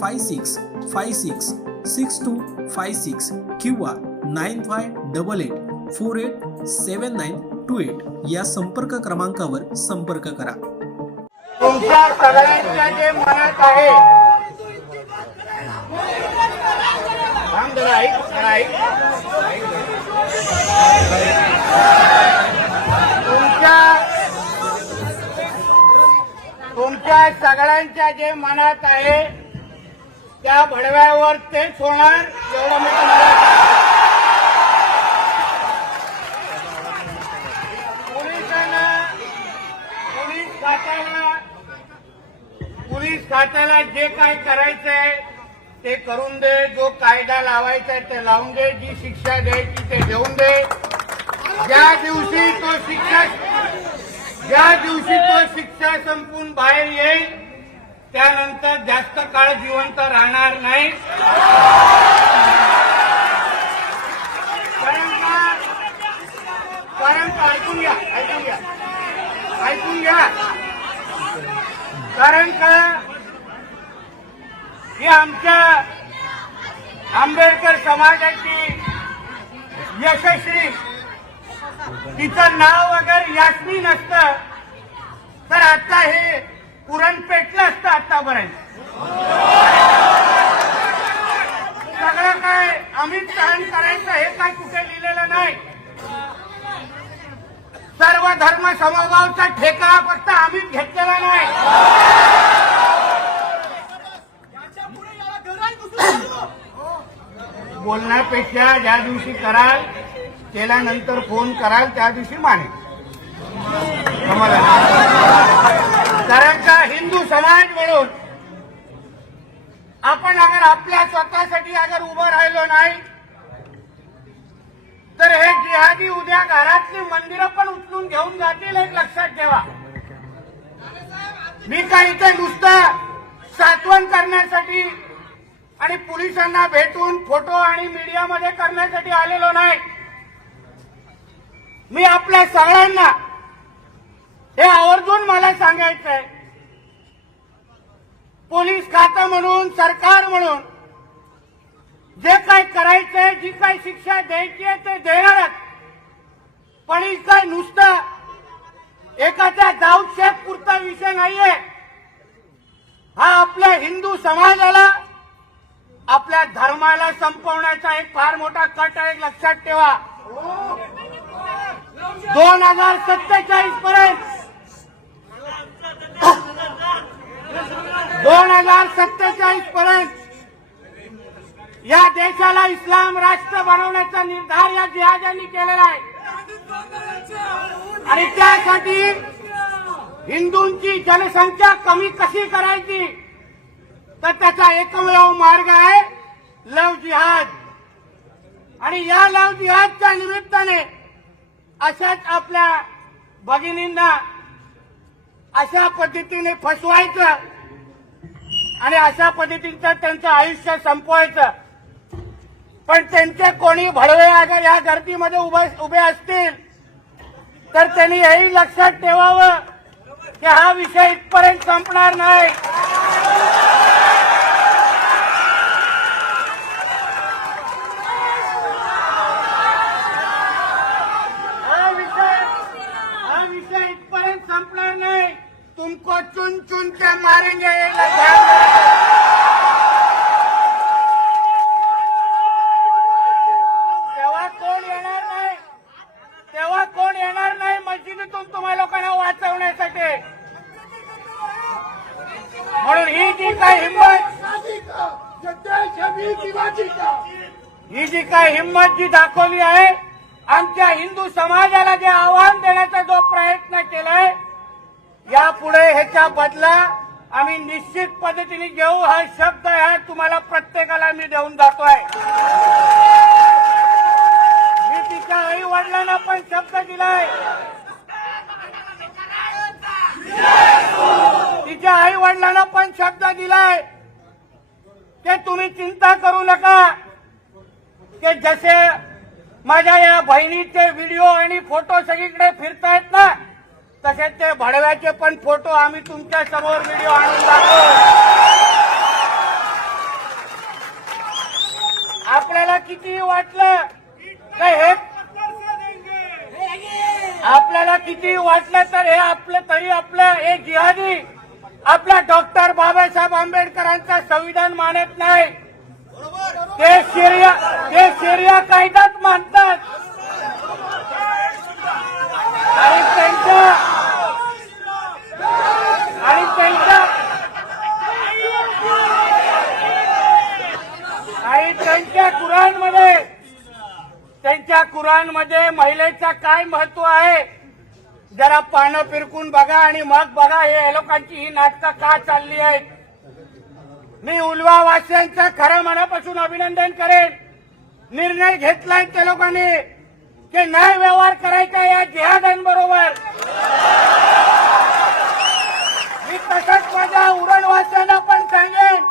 five six five six six two five six किंवा nine five double eight four eight seven nine two eight या संपर्क क्रमांकावर संपर्क करा. तुमच्या सगळ्यांच्या जे मनात आहे. तुमच्या तुमच्या सगळ्यांच्या जे मनात आहे त्या भडव्यावर तेच होणार एवढं मी तुम्हाला पोलिसांना पोलीस खात्याला पोलीस खात्याला जे काय करायचंय ते करून दे जो कायदा लावायचा ते लावून दे जी शिक्षा द्यायची ते देऊन दे. ज्या दिवशी तो शिक्षा ज्या दिवशी तो शिक्षा संपून बाहेर येईल त्यानंतर जास्त काळ जिवंत राहणार नाही. कारण का? कारण का? ऐकून घ्या ऐकून घ्या. ऐकून घ्या. कारण का? हे आमच्या आंबेडकर समाजाची यशस्वी तिचं नाव वगैरे यास्मी नसतं तर आता हे पुरण पेटलं असतं आतापर्यंत. सगळं काय अमित सहन करायचं हे काय कुठे लिहिलेलं नाही. सर्व धर्म समभावचा ठेका फक्त आम्हीच घेतलेला नाही. बोलण्यापेक्षा ज्या दिवशी कराल केल्यानंतर फोन कराल त्या दिवशी माने आम्हाला कारण हिंदू समाज म्हणून आपण अगर आपल्या स्वतःसाठी अगर उभं राहिलो नाही तर हे जिहादी उद्या घरातली मंदिरं पण उचलून घेऊन जातील एक लक्षात ठेवा. मी काय इथे नुसतं सातवण करण्यासाठी आणि पोलिसांना भेटून फोटो आणि मीडियामध्ये करण्यासाठी आलेलो नाही. मी आपल्या सगळ्यांना हे आवर्जून मला सांगायचंय. पोलीस खातं म्हणून सरकार म्हणून. जे काय करायचंय जी काय शिक्षा द्यायची आहे ते देणारच. पण ही काय नुसतं एखाद्या दाऊदशेख पुरता विषय नाहीये. हा आपल्या हिंदू समाजाला आपल्या धर्माला संपवण्याचा एक फार मोठा कट आहे लक्षात ठेवा. दोन हजार सत्तेचाळीस पर्यंत दोन हजार सत्तेचाळीस पर्यंत या देशाला इस्लाम राष्ट्र बनवण्याचा निर्धार या जिहाजांनी केलेला आहे. आणि त्यासाठी हिंदूंची जनसंख्या कमी कशी करायची? तर त्याचा एकमेव मार्ग आहे लव जिहाद. आणि या लव जिहादच्या निमित्ताने अशाच आपल्या भगिनींना अशा पद्धतीने फसवायचं आणि अशा पद्धतीचं त्यांचं आयुष्य संपवायचं. पण त्यांचे कोणी भडवे अगर या गर्दीमध्ये उभे असतील तर त्यांनी हेही लक्षात ठेवावं की हा विषय इथपर्यंत संपणार नाही. तुमको चुन चुन के मारेंगे ही जी काय हिंमत जी दाखवली आहे आमच्या हिंदू समाजाला जे आव्हान देण्याचा जो प्रयत्न केलाय यापुढे ह्याच्या बदला आम्ही निश्चित पद्धतीने घेऊ हा शब्द आहे तुम्हाला प्रत्येकाला मी देऊन जातोय. मी तिच्या आई वडिलांना पण शब्द दिलाय. तिच्या आई वडिलांना पण शब्द दिलाय. ते तुम्ही चिंता करू नका. की जसे माझ्या या बहिणीचे व्हिडिओ आणि फोटो सगळीकडे फिरतायत ना तसे ते भडव्याचे पण फोटो आम्ही तुमच्यासमोर व्हिडिओ आणून दाखवू. आपल्याला किती वाटलं? काय हे आपल्याला किती वाटलं तर हे आपलं तरी आपलं हे जिहादी आपला डॉक्टर बाबासाहेब आंबेडकरांचा संविधान मानत नाही. ते शेरिया ते शेरिया कायदाच मानतात. आणि त्यांच्या आणि त्यांच्या आणि त्यांच्या कुराणमध्ये त्यांच्या कुराणमध्ये महिलेचा काय महत्त्व आहे? जरा पानं फिरकून बघा आणि मग बघा हे लोकांची ही नाटकं का चालली आहेत? मी उलवा वासियांचं खरं मनापासून अभिनंदन करेन. निर्णय घेतलाय त्या लोकांनी की नाही व्यवहार करायचा या जिहादांबरोबर. मी तसंच माझ्या उरणवासियांना पण सांगेन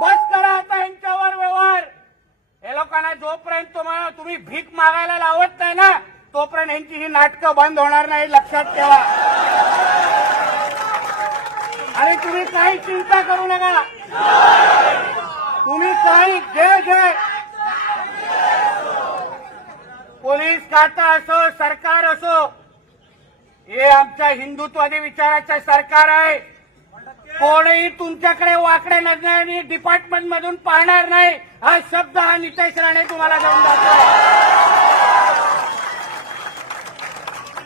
बस करा आता यांच्यावर व्यवहार. हे लोकांना जोपर्यंत तुम्हाला तुम्ही भीक मागायला लावत नाही ना तोपर्यंत यांची ही नाटकं बंद होणार नाही लक्षात ठेवा. आणि तुम्ही काही चिंता करू नका. तुम्ही काही घे घे. पोलीस खाता असो सरकार असो हे आमच्या हिंदुत्वादी विचाराचं सरकार आहे. कोणीही तुमच्याकडे वाकडे नजरेने डिपार्टमेंट मधून पाहणार नाही. हा शब्द हा नितेश राणे तुम्हाला जाऊन जातो.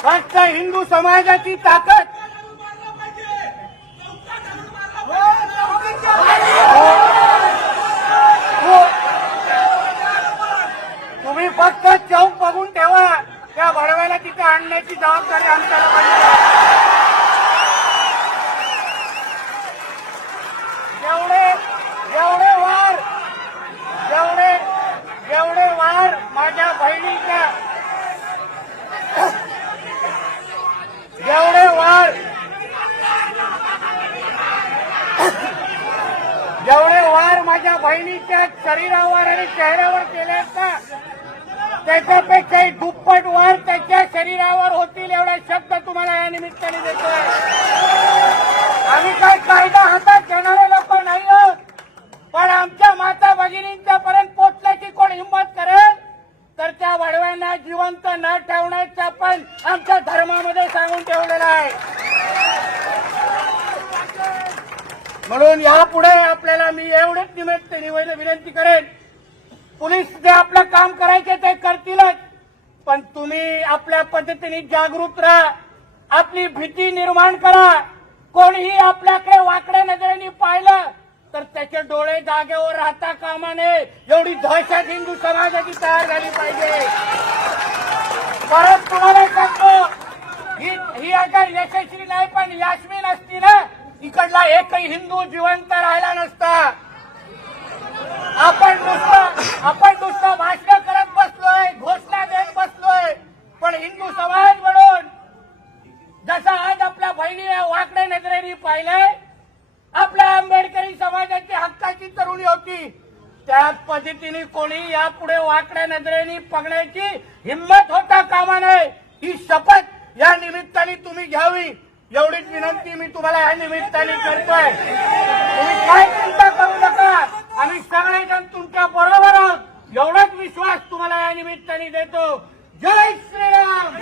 फक्त हिंदू समाजाची ताकद तुम्ही फक्त चौक बघून ठेवा त्या भडव्याला तिथे आणण्याची जबाबदारी आमच्याला लोकांची जेवढे जेवढे वार जेवढे जेवढे वार माझ्या बहिणीच्या. जेवढे वार जेवढे वार माझ्या बहिणीच्या शरीरावर आणि चेहऱ्यावर केले आहेत त्याच्यापेक्षाही दुप्पट वार त्याच्या शरीरावर होतील एवढा शब्द तुम्हाला या निमित्ताने देतोय आम्ही काय कायदा हातात घेणारे लोक नाही आहोत पण आमच्या माता भगिनींच्या पर्यंत पोचण्याची कोण हिंमत करेल? तर त्या वडव्यांना जिवंत न ठेवण्याचा पण आमच्या धर्मामध्ये सांगून ठेवलेलं आहे. म्हणून यापुढे आपल्याला मी एवढेच निमित्त निवेदन विनंती करेन पोलीस जे आपलं काम करायचे ते करतीलच. पण तुम्ही आपल्या पद्धतीने जागृत राहा. आपली भीती निर्माण करा. कोणीही आपल्याकडे वाकड्या नजरेने पाहिलं तर त्याचे डोळे जागेवर राहता कामा नये. एवढी दहशत हिंदू समाजाची तयार झाली पाहिजे. परत तुम्हाला सांगतो ही ही अगर यशस्वी नाही पण यास्मिन असती ना इकडला एकही हिंदू जिवंत राहिला नसता. आपण नुसतं आपण नुसतं भाषण करत बसलोय घोषणा देत बसलोय. पण हिंदू समाज म्हणून जसं आज आपल्या बहिणीने वाकडे नजरेने पाहिलंय आपल्या आंबेडकरी समाजाची हक्काची तरुणी होती. त्याच पद्धतीने कोणी यापुढे वाकड्या नजरेने बघण्याची हिंमत होता कामा नये. ही शपथ या निमित्ताने तुम्ही घ्यावी. एवढीच विनंती मी तुम्हाला या निमित्ताने करतोय. तुम्ही काय चिंता करू नका. आम्ही सगळेजण तुमच्या बरोबर आहोत एवढाच विश्वास तुम्हाला या निमित्ताने देतो. जय श्रीराम!